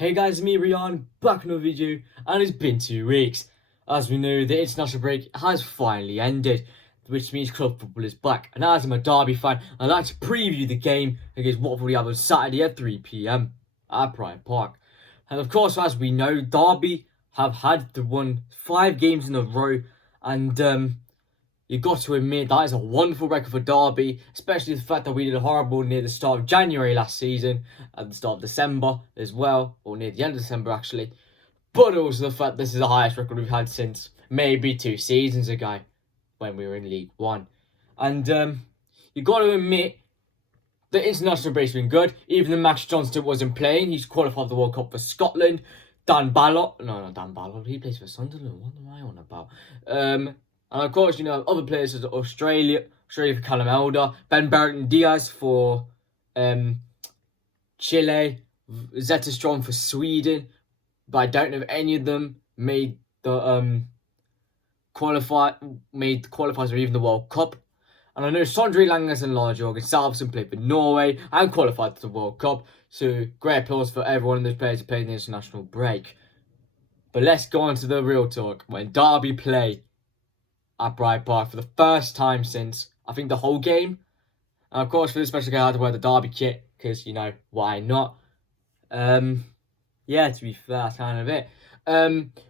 Hey guys, me Rian, back in another video, and it's been 2 weeks. As we know, the international break has finally ended, which means club football is back. And as I'm a Derby fan, I'd like to preview the game against Watford we have on Saturday at 3 PM at Pride Park. And of course, as we know, Derby have won 5 games in a row, and you've got to admit that is a wonderful record for Derby, especially the fact that we did horrible near the start of January last season, at the start of December as well, or near the end of December actually. But also the fact this is the highest record we've had since maybe 2 seasons ago, when we were in League One. And you've got to admit, the international break's been good. Even though Max Johnston wasn't playing, he's qualified for the World Cup for Scotland. Dan Ballot, no, not Dan Ballot, he plays for Sunderland, what am I on about? And of course, you know, other players such as Australia for Callum Elder, Ben Barrington Diaz for Chile, Zetterstrom for Sweden, but I don't know if any of them made the qualifiers or even the World Cup. And I know Sondre Langes and Lars Jorgen Salvesen played for Norway and qualified for the World Cup. So great applause for everyone of those players who played in the international break. But let's go on to the real talk. When Derby play at Pride Park for the first time since, I think, the whole game. And of course, for this special game, I had to wear the Derby kit, because, you know, why not? Yeah, to be fair, that's kind of it.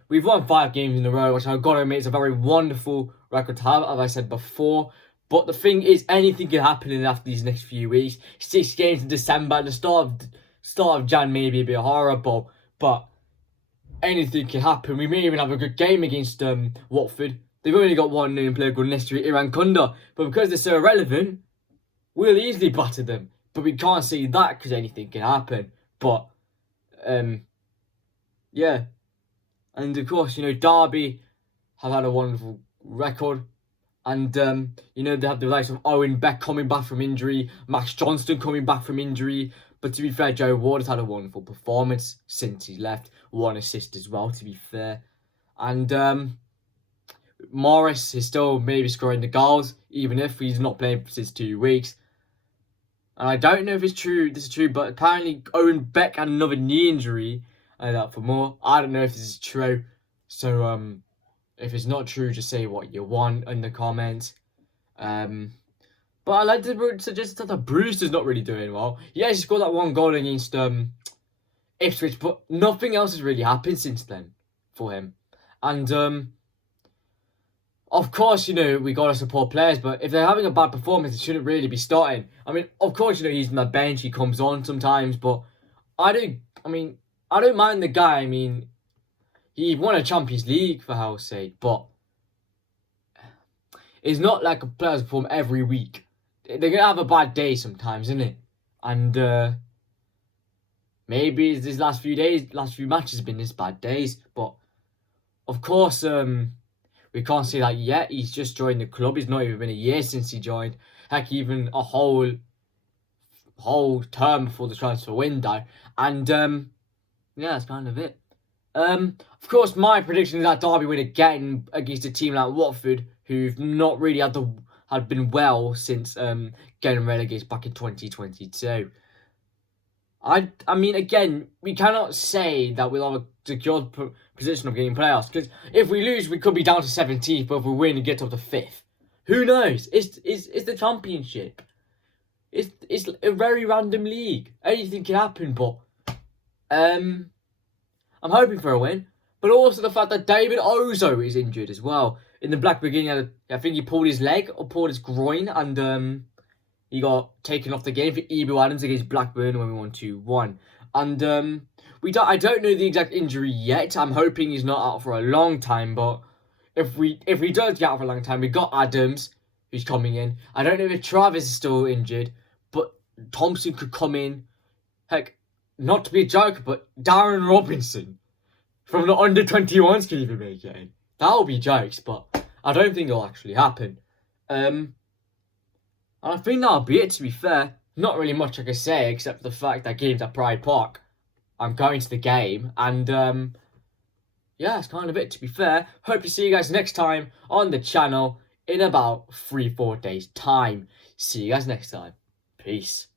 We've won 5 games in a row, which I've got to admit is a very wonderful record to have, as I said before. But the thing is, anything can happen in after these next few weeks. 6 games in December, at the start of Jan may be a bit horrible, but anything can happen. We may even have a good game against Watford. They've only got one named player called Nestri Iran Kunda, but because they're so irrelevant, we'll easily batter them. But we can't see that because anything can happen. But, yeah. And of course, you know, Derby have had a wonderful record. And, you know, they have the likes of Owen Beck coming back from injury, Max Johnston coming back from injury. But to be fair, Joe Ward has had a wonderful performance since he left. 1 assist as well, to be fair. And, Morris is still maybe scoring the goals, even if he's not playing since 2 weeks. And I don't know if this is true, but apparently Owen Beck had another knee injury and out for more. I don't know if this is true. So, if it's not true, just say what you want in the comments. But I'd like to suggest that the Brewster's not really doing well. Yes, he scored that 1 goal against Ipswich, but nothing else has really happened since then for him. And, of course, you know, we got to support players, but if they're having a bad performance, they shouldn't really be starting. I mean, of course, you know, he's on the bench, he comes on sometimes, but I don't mind the guy. I mean, he won a Champions League, for hell's sake, but it's not like a player's perform every week. They're going to have a bad day sometimes, isn't it? And maybe these last few matches have been his bad days, but of course, we can't say that yet. He's just joined the club. It's not even been a year since he joined. Heck, even a whole term before the transfer window. And, yeah, that's kind of it. Of course, my prediction is that Derby win again against a team like Watford, who've not really had been well since getting relegated back in 2022. I mean, again, we cannot say that we'll have a secured position of getting playoffs, because if we lose, we could be down to 17th, but if we win and get up to 5th, who knows? It's the Championship. It's a very random league. Anything can happen, but I'm hoping for a win. But also the fact that David Ozo is injured as well. In the Black Beginning, I think he pulled his leg or pulled his groin, and he got taken off the game for Ebu Adams against Blackburn when we won 2-1. And I don't know the exact injury yet. I'm hoping he's not out for a long time. But if he does get out for a long time, we got Adams, who's coming in. I don't know if Travis is still injured, but Thompson could come in. Heck, not to be a joke, but Darren Robinson from the under-21s could even make it in. That would be jokes, but I don't think it'll actually happen. And I think that'll be it, to be fair. Not really much I can say, except for the fact that game's at Pride Park. I'm going to the game, and yeah, that's kind of it, to be fair. Hope to see you guys next time on the channel in about 3-4 days' time. See you guys next time. Peace.